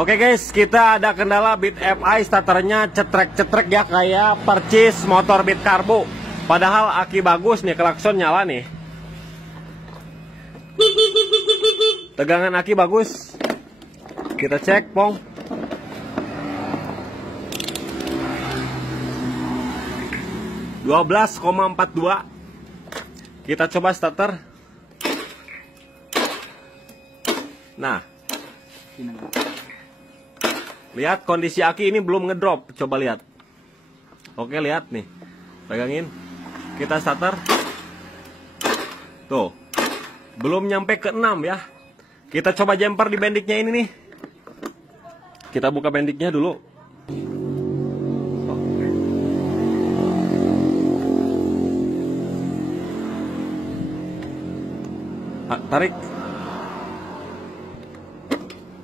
Oke guys, kita ada kendala Beat FI starternya cetrek-cetrek ya, kayak percis motor Beat Karbo. Padahal aki bagus nih, klakson nyala nih. Tegangan aki bagus. Kita cek pong. (12,42). Kita coba starter. Nah, lihat kondisi aki ini belum ngedrop. Coba lihat. Oke, lihat nih. Pegangin. Kita starter. Tuh. Belum nyampe ke 6 ya. Kita coba jumper di bendiknya ini nih. Kita buka bendiknya dulu. Tarik.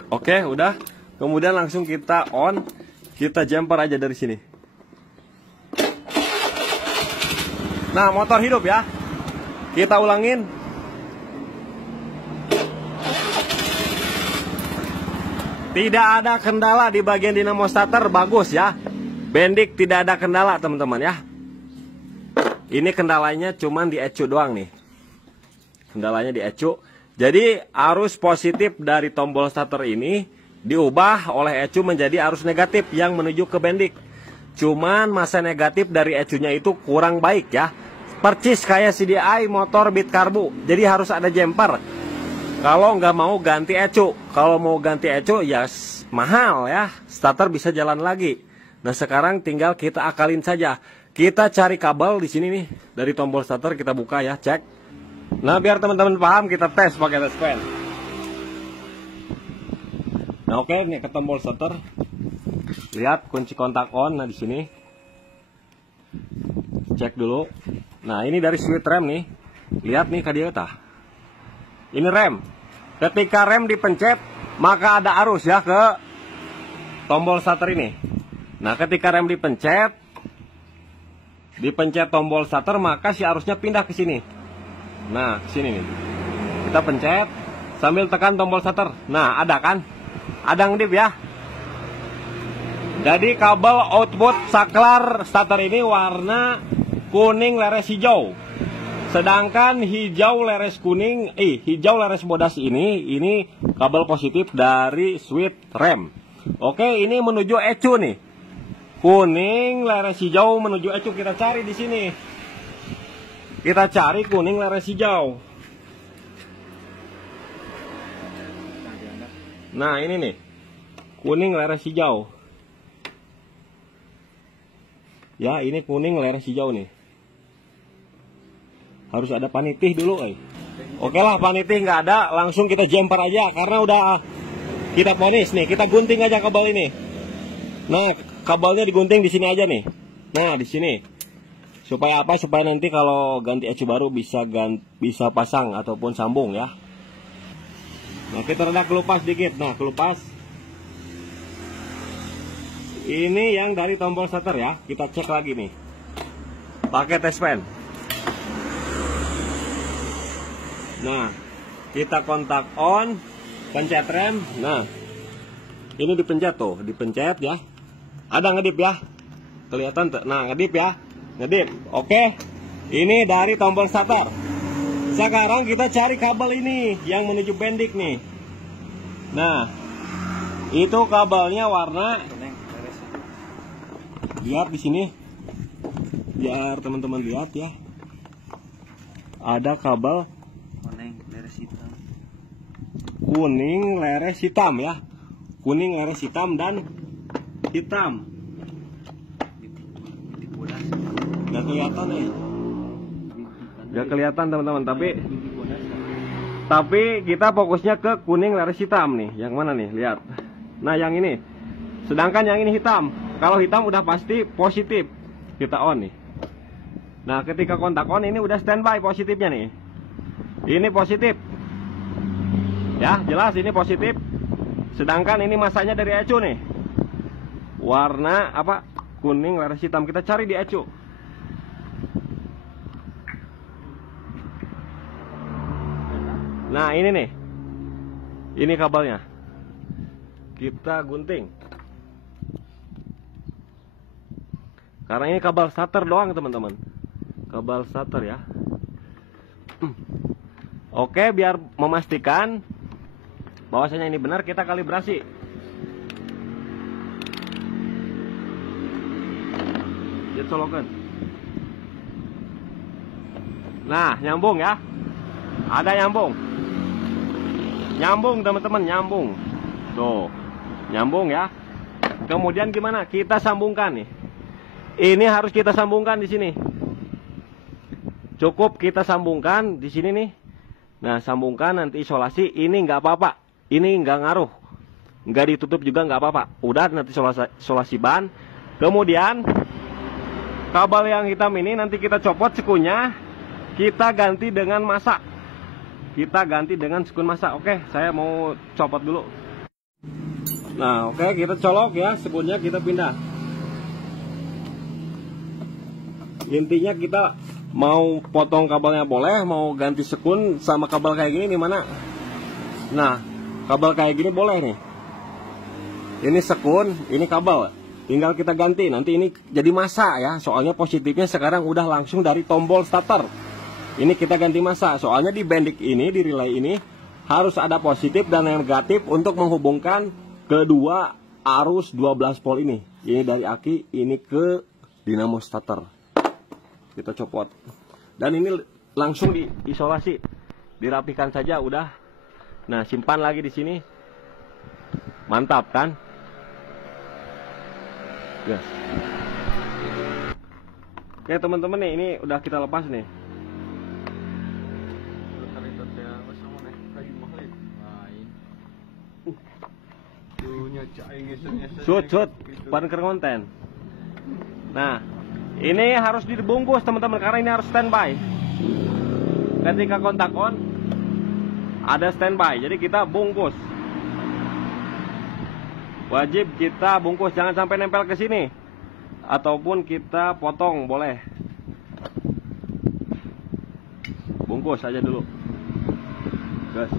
Oke, udah. Kemudian langsung kita on. Kita jumper aja dari sini. Nah, motor hidup ya. Kita ulangin. Tidak ada kendala di bagian dinamo starter, bagus ya. Bendik tidak ada kendala teman-teman ya. Ini kendalanya cuman di ECU doang nih. Kendalanya di ECU. Jadi arus positif dari tombol starter ini diubah oleh ECU menjadi arus negatif yang menuju ke bendik. Cuman masa negatif dari ECU-nya itu kurang baik ya. Percis kayak CDI motor Beat Karbo. Jadi harus ada jumper. Kalau nggak mau ganti ECU. Kalau mau ganti ECU ya mahal ya. Starter bisa jalan lagi. Nah sekarang tinggal kita akalin saja. Kita cari kabel di sini nih. Dari tombol starter kita buka ya, cek. Nah biar teman-teman paham kita tes pakai tes pen. Nah oke, nih ke tombol starter. Lihat kunci kontak on. Nah di sini. Cek dulu. Nah ini dari switch rem nih. Lihat nih kadieu tah. Ini rem. Ketika rem dipencet, maka ada arus ya ke tombol starter ini. Nah, ketika rem dipencet tombol starter, maka si arusnya pindah ke sini. Nah, ke sini nih. Kita pencet sambil tekan tombol starter. Nah, ada kan? Ada ngedip ya. Jadi kabel output saklar starter ini warna kuning leres hijau. Sedangkan hijau leres kuning, hijau leres bodas ini kabel positif dari switch rem. Oke, ini menuju ECU nih. Kuning leres hijau menuju ECU, kita cari di sini. Kita cari kuning leres hijau. Nah, ini nih. Kuning leres hijau. Ya, ini kuning leres hijau nih. Harus ada panitih dulu. Oke lah, panitih nggak ada, langsung kita jumper aja karena udah kita ponis nih. Kita gunting aja kabel ini. Nah, kabelnya digunting di sini aja nih. Nah, di sini. Supaya apa? Supaya nanti kalau ganti ECU baru bisa pasang ataupun sambung ya. Nah, kita reda kelupas dikit. Nah, kelupas. Ini yang dari tombol starter ya. Kita cek lagi nih. Pakai tes pen. Nah, kita kontak on, pencet rem. Nah, ini dipencet tuh, dipencet ya. Ada ngedip ya, kelihatan tuh. Nah, ngedip ya, ngedip. Oke, ini dari tombol starter. Sekarang kita cari kabel ini yang menuju bendik nih. Nah, itu kabelnya warna. Lihat di sini, biar teman-teman lihat ya. Ada kabel kuning leres hitam ya. Kuning leres hitam dan hitam. Gak kelihatan ya. Gak kelihatan teman-teman, tapi kita fokusnya ke kuning leres hitam nih. Yang mana nih? Lihat. Nah, yang ini. Sedangkan yang ini hitam. Kalau hitam udah pasti positif. Kita on nih. Nah, ketika kontak on ini udah standby positifnya nih. Ini positif. Ya, jelas ini positif. Sedangkan ini masanya dari ECU nih. Warna apa? Kuning leres hitam. Kita cari di ECU. Nah, ini nih. Ini kabelnya. kita gunting. Karena ini kabel starter doang teman-teman, kabel starter ya. Oke, biar memastikan bahwasanya ini benar, kita kalibrasi. Colokan. Nah, nyambung ya. Ada nyambung. Nyambung teman-teman, nyambung. Tuh, nyambung ya. Kemudian gimana? Kita sambungkan nih. Ini harus kita sambungkan di sini. Cukup kita sambungkan di sini nih. Nah, sambungkan, nanti isolasi. Ini nggak apa-apa. Ini nggak ngaruh. Nggak ditutup juga nggak apa-apa. Udah, nanti isolasi ban. Kemudian kabel yang hitam ini nanti kita copot sekunya, kita ganti dengan masa. Kita ganti dengan sekun masa. Oke, saya mau copot dulu. Nah, oke, kita colok ya, sekunnya kita pindah. Intinya kita mau potong kabelnya boleh, mau ganti sekun sama kabel kayak gini di mana? Nah, kabel kayak gini boleh nih. Ini sekun, ini kabel. Tinggal kita ganti, nanti ini jadi masa ya. Soalnya positifnya sekarang udah langsung dari tombol starter. Ini kita ganti masa. Soalnya di bendik ini, di relay ini harus ada positif dan negatif untuk menghubungkan kedua arus 12 volt ini. Ini dari aki, ini ke dinamo starter. Kita copot. Dan ini langsung diisolasi. Dirapikan saja udah. Nah, simpan lagi di sini. Mantap kan? Yes. Oke teman-teman nih, ini udah kita lepas nih. Cut, pan konten. Nah, ini harus dibungkus teman-teman, karena ini harus standby. Ketika kontak on, ada standby, jadi kita bungkus. Wajib kita bungkus, jangan sampai nempel ke sini. Ataupun kita potong, boleh. Bungkus aja dulu. Gas.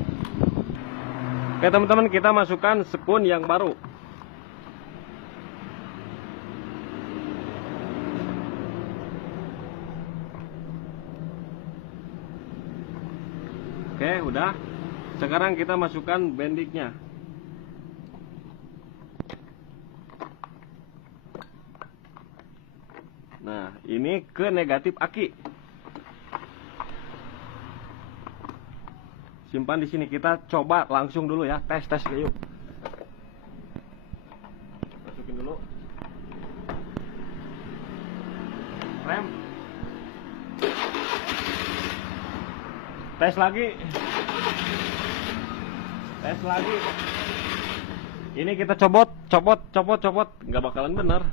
Oke teman-teman, kita masukkan sekun yang baru. Oke, udah. Sekarang kita masukkan bendiknya. Nah, ini ke negatif aki. Simpan di sini, kita coba langsung dulu ya, tes yuk. Masukin dulu. Rem. Tes lagi. Tes lagi. Ini kita copot, nggak bakalan bener.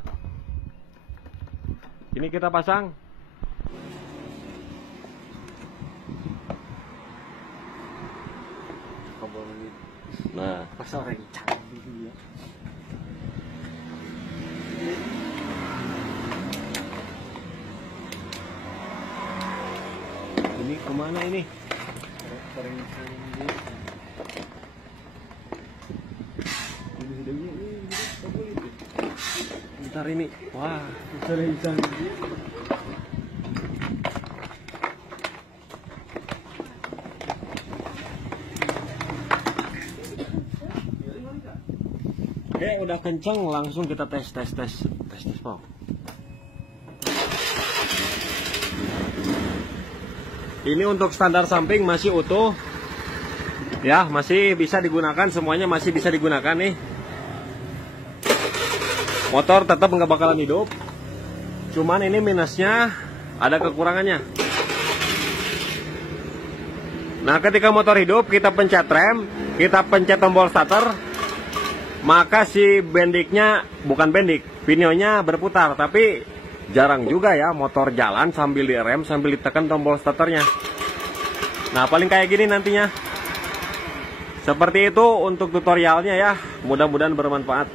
Ini kita pasang. Nah, pasang rencang dulu ya. Ini kemana ini? Bentar ini, wah, rencang. Oke, udah kenceng, langsung kita tes Pak. Ini untuk standar samping masih utuh. Ya, masih bisa digunakan, semuanya masih bisa digunakan nih. Motor tetap nggak bakalan hidup. Cuman ini minusnya ada kekurangannya. Nah, ketika motor hidup, kita pencet rem, kita pencet tombol starter, maka si bendiknya, bukan bendik, pinionya berputar. Tapi jarang juga ya motor jalan sambil direm, sambil ditekan tombol starternya. Nah, paling kayak gini nantinya. Seperti itu untuk tutorialnya ya. Mudah-mudahan bermanfaat.